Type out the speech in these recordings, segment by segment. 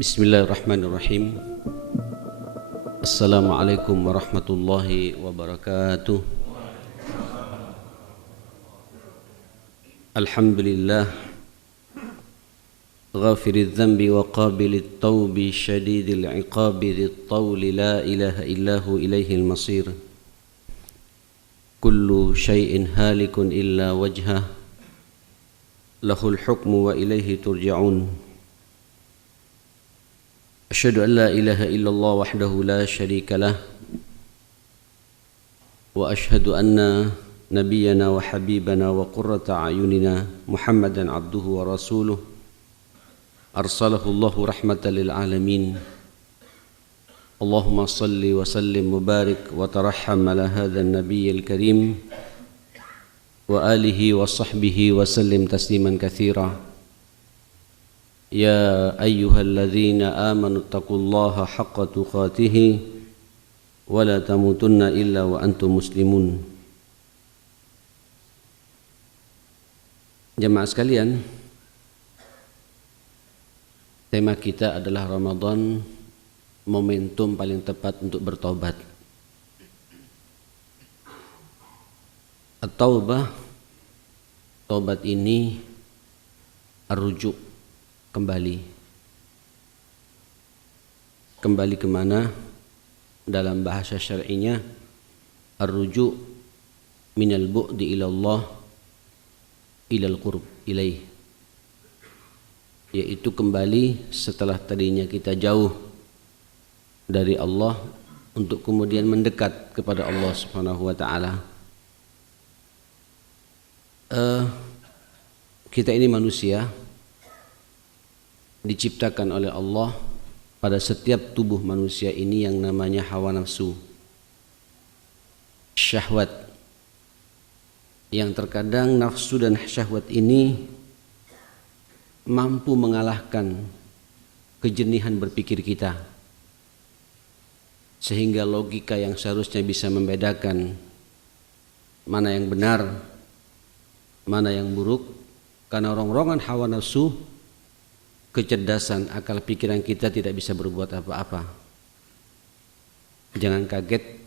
Bismillahirrahmanirrahim. Assalamualaikum warahmatullahi wabarakatuh. Alhamdulillah ghafiriz dzambi wa qabilit taubi syadidil iqabi dzit tauli la ilaha illahu ilaihil masir. Kullu syai'in halikun illa wajhah lahul hukmu wa ilaihi turja'un. Asyhadu an la ilaha illallah wahdahu la syarika lah wa asyhadu anna nabiyyana wa habibana wa qurrata a'yunina Muhammadan abduhu wa rasuluh arsalahu Allahu rahmatan lil alamin. Allahumma salli wa sallim mubarik wa tarahham ala hadzal nabiyyil karim wa alihi wa sahbihi wa sallim tasliman katsira. Ya ayyuhalladzina amanu taqullaha haqqa tuqatih wa la tamutunna illa wa antum muslimun. Jemaah sekalian, tema kita adalah Ramadan, momentum paling tepat untuk bertobat. At-taubah, tobat ini ar-rujuk, kembali kemana? Dalam bahasa syar'inya ar-ruju' minal bu'di ilallah ilal qurb ilaih, yaitu kembali setelah tadinya kita jauh dari Allah untuk kemudian mendekat kepada Allah Subhanahu wa taala. Kita ini manusia diciptakan oleh Allah. Pada setiap tubuh manusia ini yang namanya hawa nafsu, syahwat, yang terkadang nafsu dan syahwat ini mampu mengalahkan kejenihan berpikir kita, sehingga logika yang seharusnya bisa membedakan mana yang benar, mana yang buruk, karena rongrongan hawa nafsu, kecerdasan akal pikiran kita tidak bisa berbuat apa-apa. Jangan kaget,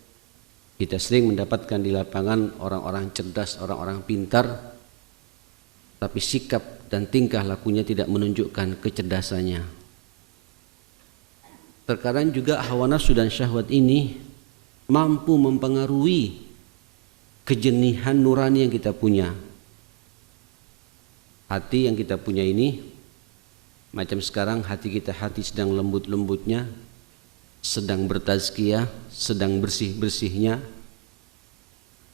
kita sering mendapatkan di lapangan orang-orang cerdas, orang-orang pintar, tapi sikap dan tingkah lakunya tidak menunjukkan kecerdasannya. Terkadang juga hawa nafsu dan syahwat ini mampu mempengaruhi kejenihan nurani yang kita punya. Hati yang kita punya ini, macam sekarang hati kita, hati sedang lembut-lembutnya, sedang bertazkiyah, sedang bersih-bersihnya.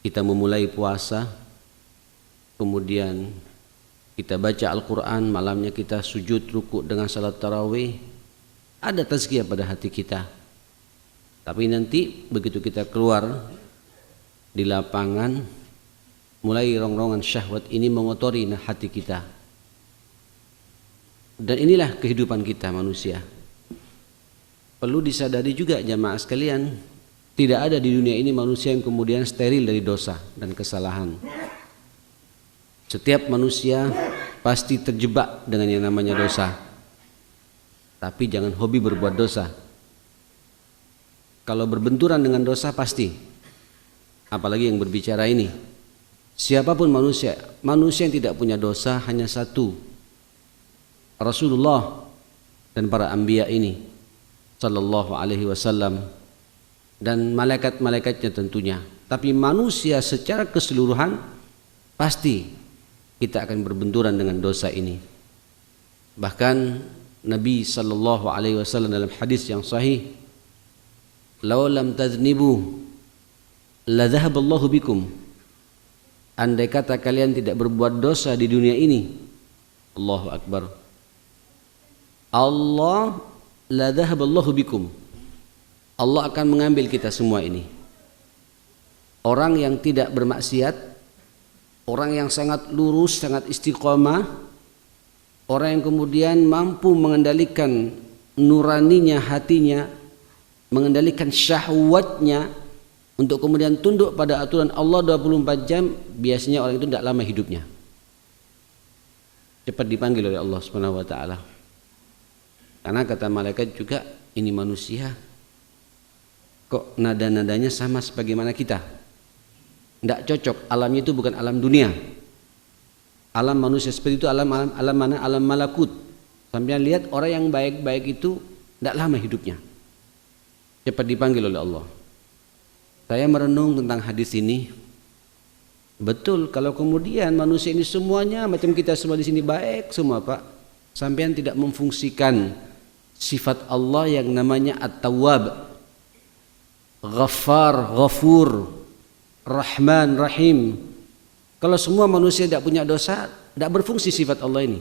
Kita memulai puasa, kemudian kita baca Al-Quran, malamnya kita sujud ruku dengan salat tarawih. Ada tazkiyah pada hati kita. Tapi nanti begitu kita keluar di lapangan, mulai rongrongan syahwat ini mengotori hati kita. Dan inilah kehidupan kita manusia. Perlu disadari juga jamaah sekalian, tidak ada di dunia ini manusia yang kemudian steril dari dosa dan kesalahan. Setiap manusia pasti terjebak dengan yang namanya dosa. Tapi jangan hobi berbuat dosa. Kalau berbenturan dengan dosa pasti. Apalagi yang berbicara ini. Siapapun manusia yang tidak punya dosa hanya satu, Rasulullah dan para anbiya ini sallallahu alaihi wasallam dan malaikat-malaikatnya tentunya. Tapi manusia secara keseluruhan pasti kita akan berbenturan dengan dosa ini. Bahkan Nabi sallallahu alaihi wasallam dalam hadis yang sahih, "Law lam taznibu la dhahaballahu bikum." Andai kata kalian tidak berbuat dosa di dunia ini, Allahu akbar, Allah la dhahaballahu bikum, Allah akan mengambil kita semua ini. Orang yang tidak bermaksiat, orang yang sangat lurus, sangat istiqomah, orang yang kemudian mampu mengendalikan nuraninya, hatinya, mengendalikan syahwatnya untuk kemudian tunduk pada aturan Allah 24 jam, biasanya orang itu tidak lama hidupnya. Cepat dipanggil oleh Allah Subhanahu wa taala. Karena kata malaikat juga, ini manusia kok nada-nadanya sama sebagaimana kita. Tidak cocok, alamnya itu bukan alam dunia. Alam manusia seperti itu alam mana? Alam malakut. Sampai lihat orang yang baik-baik itu tidak lama hidupnya, cepat dipanggil oleh Allah. Saya merenung tentang hadis ini. Betul, kalau kemudian manusia ini semuanya macam kita semua di sini baik semua, Pak, sampean tidak memfungsikan sifat Allah yang namanya At-Tawwab, Ghaffar, Ghafur, Rahman, Rahim. Kalau semua manusia tidak punya dosa, tidak berfungsi sifat Allah ini.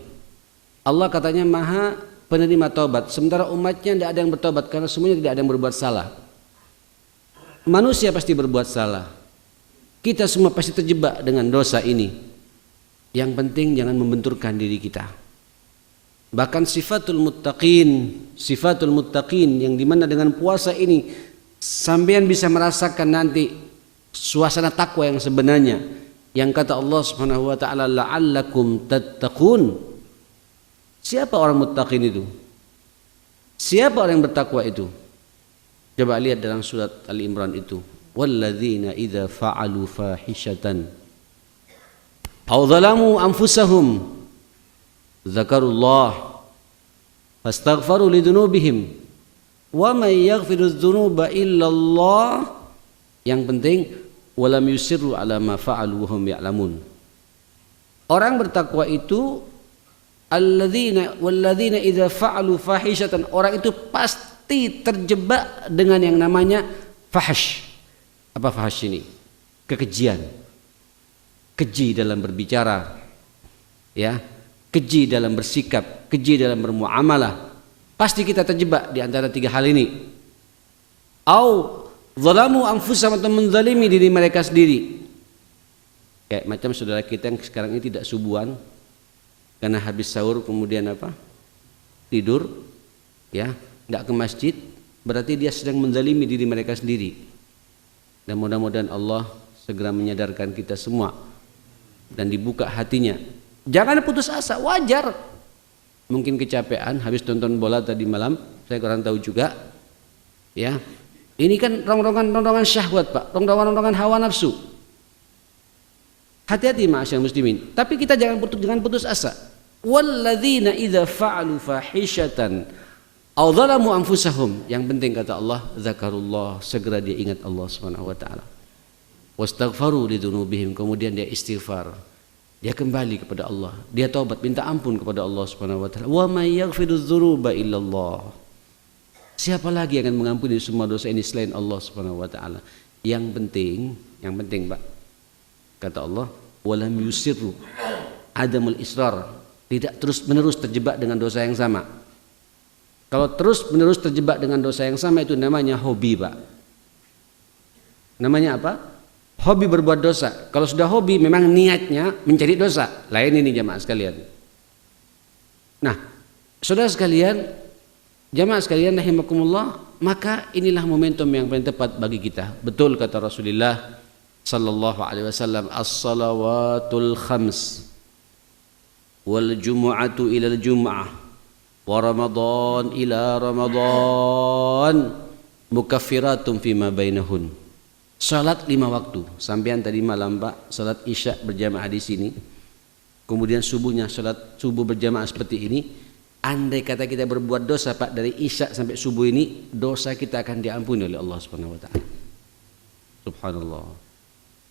Allah katanya Maha penerima taubat, sementara umatnya tidak ada yang bertobat karena semuanya tidak ada yang berbuat salah. Manusia pasti berbuat salah. Kita semua pasti terjebak dengan dosa ini. Yang penting jangan membenturkan diri kita. Bahkan sifatul muttaqin yang dimana dengan puasa ini sampean bisa merasakan nanti suasana takwa yang sebenarnya. Yang kata Allah Subhanahu wa taala, la'allakum tattaqun. Siapa orang muttaqin itu? Siapa orang yang bertakwa itu? Coba lihat dalam surat Ali Imran itu. Walladzina idza fa'alu fahishatan aw zalamu anfusahum dzakarullah fastaghfaru lidzunubihim wa may yaghfirudz dzunuba illallah. Yang penting walam yusirru ala ma fa'alu wa hum ya'lamun. Orang bertakwa itu walladzina idza fa'alu fahishatan, orang itu pasti terjebak dengan yang namanya fahash. Apa fahash ini? Kekejian. Keji dalam berbicara, ya, keji dalam bersikap, keji dalam bermuamalah. Pasti kita terjebak di antara tiga hal ini. Au zalamu anfusahum, atau menzalimi diri mereka sendiri. Kayak macam saudara kita yang sekarang ini tidak subuhan karena habis sahur kemudian apa? Tidur, ya, tidak ke masjid, berarti dia sedang menzalimi diri mereka sendiri. Dan mudah-mudahan Allah segera menyadarkan kita semua dan dibuka hatinya. Jangan putus asa, wajar. Mungkin kecapean habis tonton bola tadi malam, saya kurang tahu juga. Ya, ini kan rongrongan syahwat, Pak, rongrongan hawa nafsu. Hati-hati ma'asyar muslimin. Tapi kita jangan putus asa. Walladzina idza fa'alu fahishatan aw zalamu anfusahum, yang penting kata Allah, zakarullah, segera dia ingat Allah Subhanahu wa taala. Wastaghfaru lidzunubihim, kemudian dia istighfar. Dia kembali kepada Allah, dia taubat, minta ampun kepada Allah Subhanahu wa taala. Wa may yaghfirudz dzunuba illallah. Siapa lagi yang akan mengampuni semua dosa ini selain Allah Subhanahu wa taala? Yang penting, Pak, kata Allah, walam yusirru, adamul israr, tidak terus-menerus terjebak dengan dosa yang sama. Kalau terus-menerus terjebak dengan dosa yang sama itu namanya hobi, Pak. Namanya apa? Hobi berbuat dosa. Kalau sudah hobi memang niatnya mencari dosa. Lain ini jamaah sekalian. Nah, saudara sekalian, jamaah sekalian rahimakumullah, maka inilah momentum yang paling tepat bagi kita. Betul kata Rasulullah sallallahu alaihi wasallam, as-salawatul khams wal jumu'atu ilal jum'ah wa Ramadan ila Ramadan mukaffiratun fima bainahun. Salat 5 waktu. Sampean tadi malam, Pak, salat Isya berjamaah di sini. Kemudian subuhnya salat subuh berjamaah seperti ini. Andai kata kita berbuat dosa, Pak, dari Isya sampai subuh ini, dosa kita akan diampuni oleh Allah Subhanahu wa taala. Subhanallah.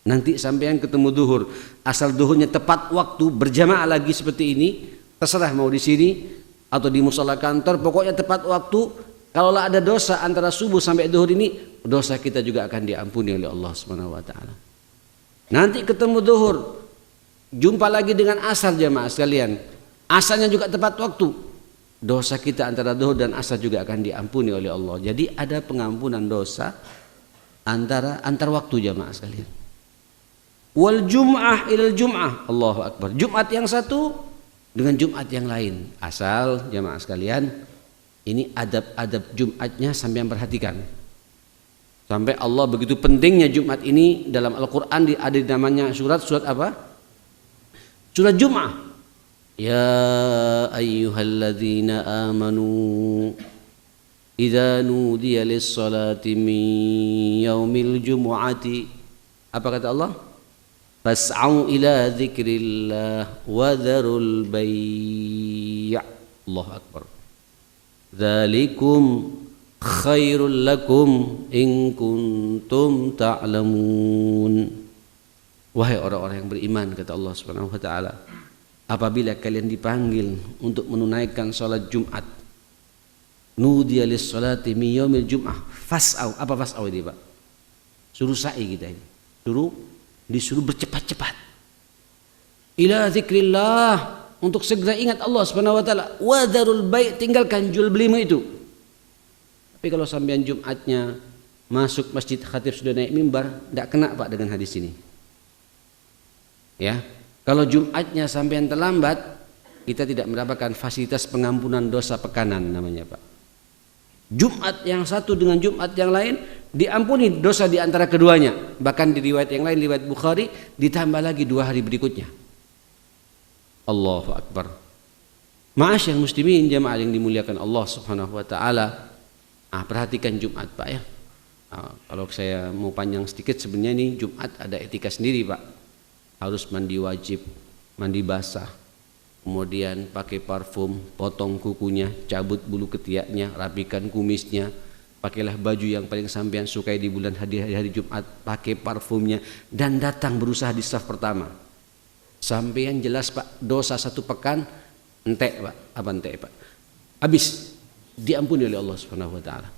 Nanti sampean ketemu duhur, asal duhurnya tepat waktu berjamaah lagi seperti ini, terserah mau di sini atau di musala kantor, pokoknya tepat waktu. Kalau ada dosa antara subuh sampai duhur ini, dosa kita juga akan diampuni oleh Allah Subhanahu wa taala. Nanti ketemu duhur, jumpa lagi dengan asar jamaah sekalian. Asarnya juga tepat waktu. Dosa kita antara duhur dan asar juga akan diampuni oleh Allah. Jadi ada pengampunan dosa antar waktu jamaah sekalian. Wal jum'ah ilal jum'ah, Allahu akbar. Jumat yang satu dengan Jumat yang lain. Asal jamaah sekalian, ini adab-adab Jumatnya sampai perhatikan. Sampai Allah begitu pentingnya Jumat ini dalam Al-Quran ada namanya surat apa? Surat Jum'ah. Ya ayyuhalladzina amanu idza nudiya lis-salati min yaumil jumu'ati. Apa kata Allah? Fas'au ila dzikrillah wa dzarul bai'. Allahu akbar. Dzalikum khairul lakum in kuntum ta'lamun. Wahai orang-orang yang beriman, kata Allah Subhanahu wa taala, apabila kalian dipanggil untuk menunaikan salat Jumat, nudiya lis-salati min yaumil jum'ah, fas'au. Apa fas'au ini, Pak? Suruh sa'i kita ini. Disuruh bercepat-cepat. Ila zikrillah, untuk segera ingat Allah Subhanahu wa taala. Wa dzarul bai', tinggalkan jual belimu itu. Tapi kalau sampean Jumatnya masuk masjid, khatib sudah naik mimbar, tidak kena Pak dengan hadis ini. Ya, kalau Jumatnya sampean terlambat, kita tidak mendapatkan fasilitas pengampunan dosa pekanan namanya Pak. Jumat yang satu dengan Jumat yang lain diampuni dosa di antara keduanya. Bahkan di riwayat yang lain, riwayat Bukhari, ditambah lagi 2 hari berikutnya. Allahu akbar. Ma'asyar muslimin jamaah yang dimuliakan Allah Subhanahu wa taala. Perhatikan Jumat Pak ya. Kalau saya mau panjang sedikit, sebenarnya ini Jumat ada etika sendiri Pak. Harus mandi wajib, mandi basah, kemudian pakai parfum, potong kukunya, cabut bulu ketiaknya, rapikan kumisnya, pakailah baju yang paling sampean sukai di bulan hari Jumat, pakai parfumnya, dan datang berusaha di saf pertama. Sampean jelas Pak, dosa 1 pekan entek Pak. Apa entek Pak? Habis diampuni oleh Allah Subhanahu wa taala.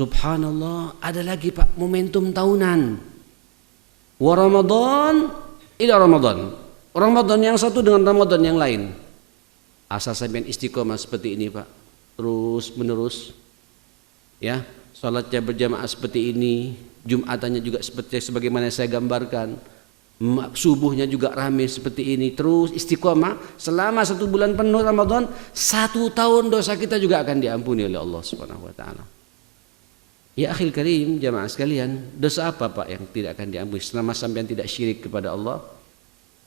Subhanallah, ada lagi Pak momentum tahunan. Wa Ramadan ila Ramadan. Ramadan yang satu dengan Ramadan yang lain. Asal sampean istiqomah seperti ini Pak, terus menerus. Ya, salatnya berjamaah seperti ini, Jumatannya juga seperti sebagaimana saya gambarkan. Subuhnya juga ramai seperti ini, terus istiqomah selama 1 bulan penuh Ramadan, 1 tahun dosa kita juga akan diampuni oleh Allah Subhanahu wa taala. Ya akhil karim, jamaah sekalian, dosa apa Pak yang tidak akan diampuni selama sampean tidak syirik kepada Allah?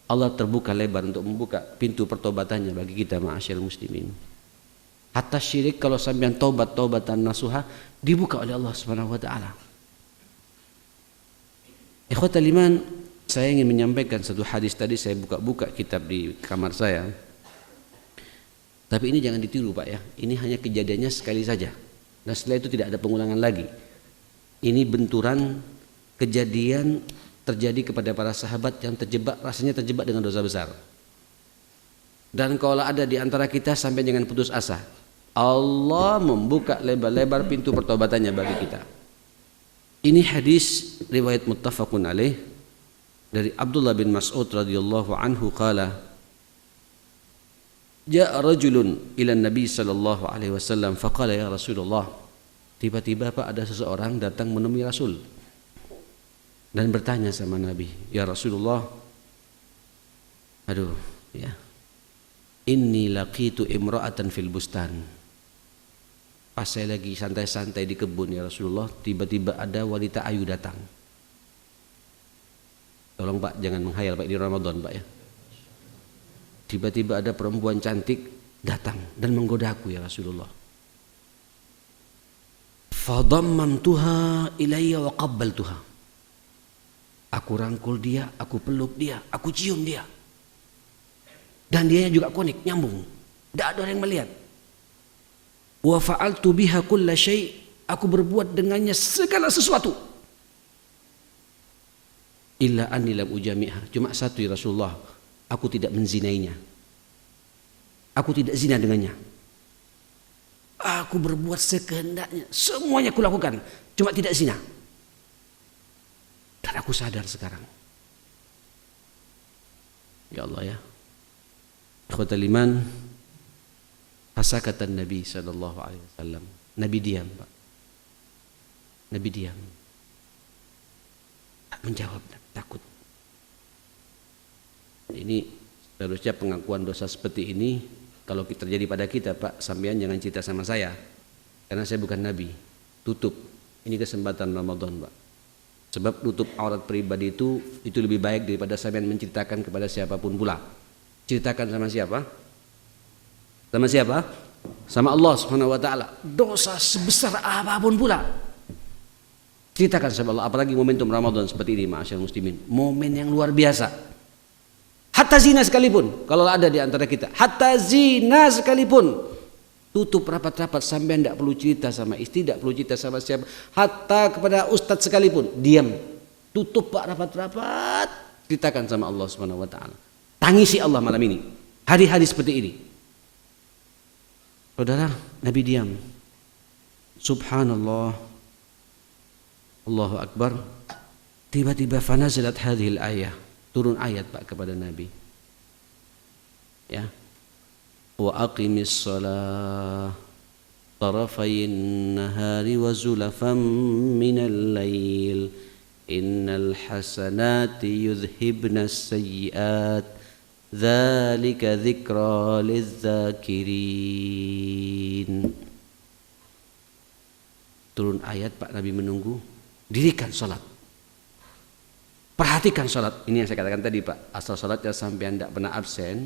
Allah terbuka lebar untuk membuka pintu pertobatannya bagi kita ma'asyil muslimin. Hatta syirik kalau sampean taubatan nasuha dibuka oleh Allah Subhanahu wa taala. Ikhwatal iman, saya ingin menyampaikan satu hadis. Tadi saya buka-buka kitab di kamar saya. Tapi ini jangan ditiru Pak ya. Ini hanya kejadiannya sekali saja. Dan setelah itu tidak ada pengulangan lagi. Ini benturan kejadian terjadi kepada para sahabat yang rasanya terjebak dengan dosa besar. Dan kalau ada di antara kita, sampai jangan putus asa. Allah membuka lebar-lebar pintu pertobatannya bagi kita. Ini hadis riwayat muttafaqun alaih dari Abdullah bin Mas'ud radhiyallahu anhu qala ja'a rajulun ila Nabi sallallahu alaihi wasallam faqala ya Rasulullah. Tiba-tiba Pak ada seseorang datang menemui Rasul dan bertanya sama Nabi, ya Rasulullah, aduh ya, inni laqitu imra'atan fil bustan. Pas saya lagi santai-santai di kebun ya Rasulullah, tiba-tiba ada wanita ayu datang. Tolong Pak jangan menghayal Pak, di Ramadan Pak ya. Tiba-tiba ada perempuan cantik datang dan menggoda aku ya Rasulullah. Fadammamtuha ilayya wa qabbaltuha. Aku rangkul dia, aku peluk dia, aku cium dia. Dan dia juga konik, nyambung. Tidak ada orang yang melihat. Wa fa'altu biha kulla syai'. Aku berbuat dengannya segala sesuatu. Illa anni lam ujami'ha. Cuma satu ya Rasulullah, aku tidak menzinainya. Aku tidak zina dengannya. Aku berbuat sekehendaknya, semuanya aku lakukan, cuma tidak zina. Dan aku sadar sekarang. Ya Allah ya. Ikhwatal iman, fasakatan Nabi sallallahu alaihi wasallam. Nabi diam, Pak. Nabi diam. Tak menjawab, takut. Ini seharusnya pengakuan dosa seperti ini kalau terjadi pada kita, Pak, sampean jangan cerita sama saya. Karena saya bukan Nabi. Tutup. Ini kesempatan Ramadan, Pak. Sebab tutup aurat pribadi itu lebih baik daripada sampean menceritakan kepada siapapun pula. Ceritakan sama siapa? Sama siapa? Sama Allah Subhanahu wa taala. Dosa sebesar apapun pula ceritakan sama Allah, apalagi momentum Ramadan seperti ini, ma'asyiral muslimin. Momen yang luar biasa. Hatta zina sekalipun, kalau ada di antara kita, hatta zina sekalipun, tutup rapat-rapat sampai tidak perlu cerita sama istri, tidak perlu cerita sama siapa, hatta kepada ustadz sekalipun, diam. Tutup pak rapat-rapat, ceritakan sama Allah Subhanahu wa taala. Tangisi Allah malam ini. Hari-hari seperti ini. Saudara, Nabi diam. Subhanallah. Allahu Akbar. Tiba-tiba fanazalat hadhil ayah. Turun ayat Pak kepada Nabi. Ya. Wa aqimis shalah tarafayn nahari wa zulafan minal lail. Innal hasanati yudhhibnas sayyi'at. Dzalika dzikra lidzakirin. Turun ayat, Pak Nabi menunggu. Dirikan sholat. Perhatikan sholat. Ini yang saya katakan tadi Pak. Asal sholatnya sampai tidak pernah absen.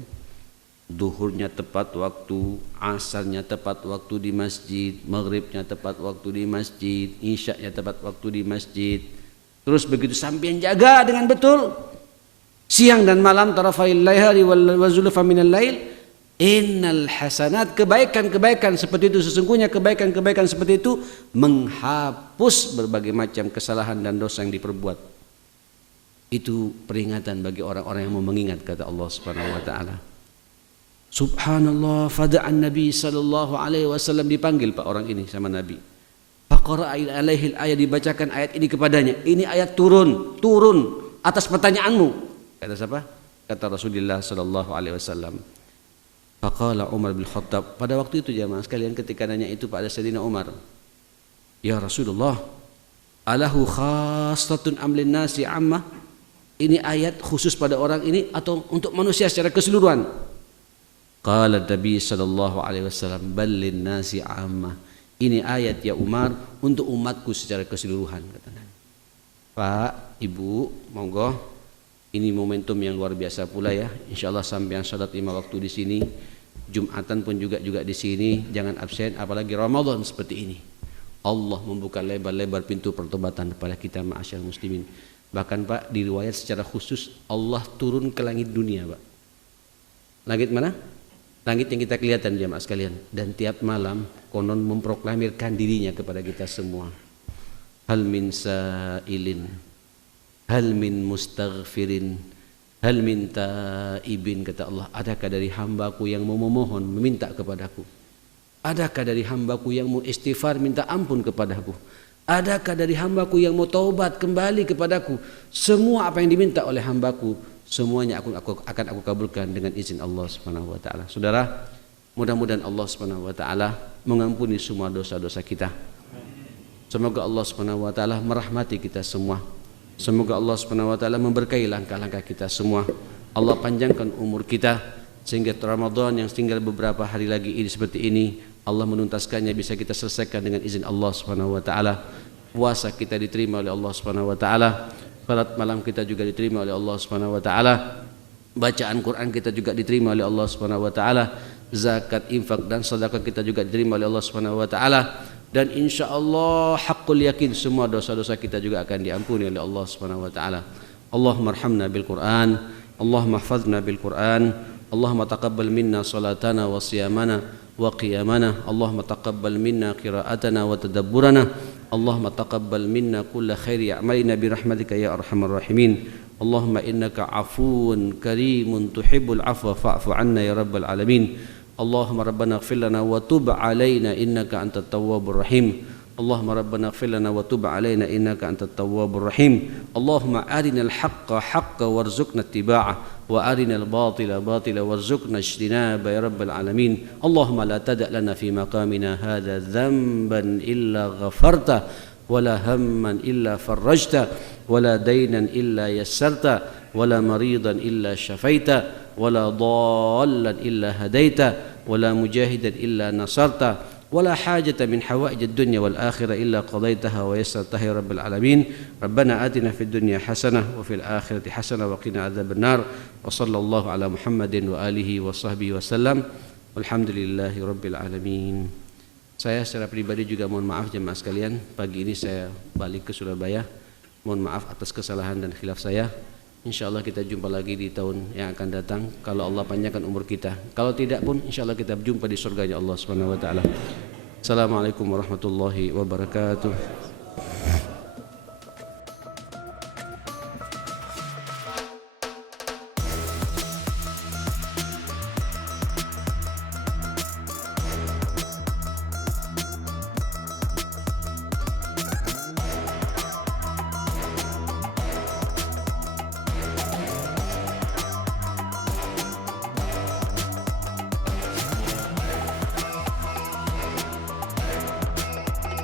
Duhurnya tepat waktu, asarnya tepat waktu di masjid, maghribnya tepat waktu di masjid, isyaknya tepat waktu di masjid. Terus begitu sampai jaga dengan betul. Siang dan malam tarafail laili wa zulfa minal lail. Innal hasanat, kebaikan-kebaikan seperti itu, sesungguhnya kebaikan-kebaikan seperti itu menghapus berbagai macam kesalahan dan dosa yang diperbuat. Itu peringatan bagi orang-orang yang mau mengingat, kata Allah Subhanahu wa taala. Subhanallah, fada'an Nabi sallallahu alaihi wasallam, dipanggil Pak orang ini sama Nabi. Faqara alaihi ayat, dibacakan ayat ini kepadanya. Ini ayat turun atas pertanyaanmu. Kata siapa? Kata Rasulullah sallallahu alaihi wasallam. Faqala Umar bin Khattab, pada waktu itu jamaah sekalian ketika nanya itu pada Sayyidina Umar, ya Rasulullah, alahu khassatun amlin nasi ammah, ini ayat khusus pada orang ini atau untuk manusia secara keseluruhan? Qala Nabi sallallahu alaihi wasallam, ballin nasi ammah, ini ayat ya Umar untuk umatku secara keseluruhan, katanya. Pak, Ibu, monggo, ini momentum yang luar biasa pula ya. Insyaallah sampai salat 5 waktu di sini, Jumatan pun juga di sini, jangan absen, apalagi Ramadan seperti ini. Allah membuka lebar-lebar pintu pertobatan kepada kita ma'asyiral muslimin. Bahkan Pak, di riwayat secara khusus Allah turun ke langit dunia, Pak. Langit mana? Langit yang kita kelihatan jamaah sekalian. Dan tiap malam konon memproklamirkan dirinya kepada kita semua. Hal min sa'ilin, hal min mustaghfirin, hal min taibin, kata Allah. Adakah dari hambaku yang mau memohon, meminta kepadaku? Adakah dari hambaku yang mau istighfar, minta ampun kepadaku? Adakah dari hambaku yang mau taubat kembali kepadaku? Semua apa yang diminta oleh hambaku, semuanya akan aku kabulkan dengan izin Allah Subhanahu wa taala. Saudara, mudah-mudahan Allah Subhanahu wa taala mengampuni semua dosa-dosa kita. Semoga Allah Subhanahu wa taala merahmati kita semua. Semoga Allah Subhanahu wa taala memberkahi langkah-langkah kita semua. Allah panjangkan umur kita sehingga Ramadan yang tinggal beberapa hari lagi ini seperti ini, Allah menuntaskannya bisa kita selesaikan dengan izin Allah Subhanahu wa taala. Puasa kita diterima oleh Allah Subhanahu wa taala. Salat malam kita juga diterima oleh Allah Subhanahu wa taala. Bacaan Quran kita juga diterima oleh Allah Subhanahu wa taala. Zakat, infak dan sedekah kita juga diterima oleh Allah Subhanahu wa taala. Dan insyaallah haqqul yakin semua dosa-dosa kita juga akan diampuni oleh Allah Subhanahu wa taala. Allahumma arhamna bil Qur'an, Allahumma ihfazna bil Qur'an, Allahumma taqabbal minna salatana wa siyamana wa qiyamana, Allahumma taqabbal minna qira'atana wa tadabburana, Allahumma taqabbal minna kulla khairi a'malina bi rahmatika ya arhamar rahimin. Allahumma innaka afuwun karimun tuhibbul afwa fa'fu 'anna ya rabbal alamin. Allahumma rabbana ighfir lana wa tub 'alaina innaka antat tawwabur rahim. Allahumma rabbana ighfir lana wa tub 'alaina innaka antat tawwabur rahim. Allahumma arinal haqqa haqqan warzuqna ittiba'ah wa arinal batila batila warzuqna ijtinaba ya rabbal alamin. Allahumma la tada' lana fi maqamina hadha dhanban illa ghafarta wala hamman illa farajta wala daynan illa yassarta wala maridan illa shafaita wala dhallan illa hadaita wala mujahidan illa nasarta ولا حاجة من حوائج الدنيا والآخرة إلا قضيتها ويسرتها يا رب العالمين. ربنا آتنا في الدنيا حسنة وفي الآخرة حسنة وقنا عذاب النار. وصلى الله على محمد وآله وصحبه وسلم. Alhamdulillahi Rabbil Alamin. Saya secara pribadi juga mohon maaf jemaah sekalian, pagi ini saya balik ke Surabaya. Mohon maaf atas kesalahan dan khilaf saya. InsyaAllah kita jumpa lagi di tahun yang akan datang, kalau Allah panjangkan umur kita. Kalau tidak pun InsyaAllah kita berjumpa di surganya Allah Subhanahu wa ta'ala. Assalamualaikum warahmatullahi wabarakatuh.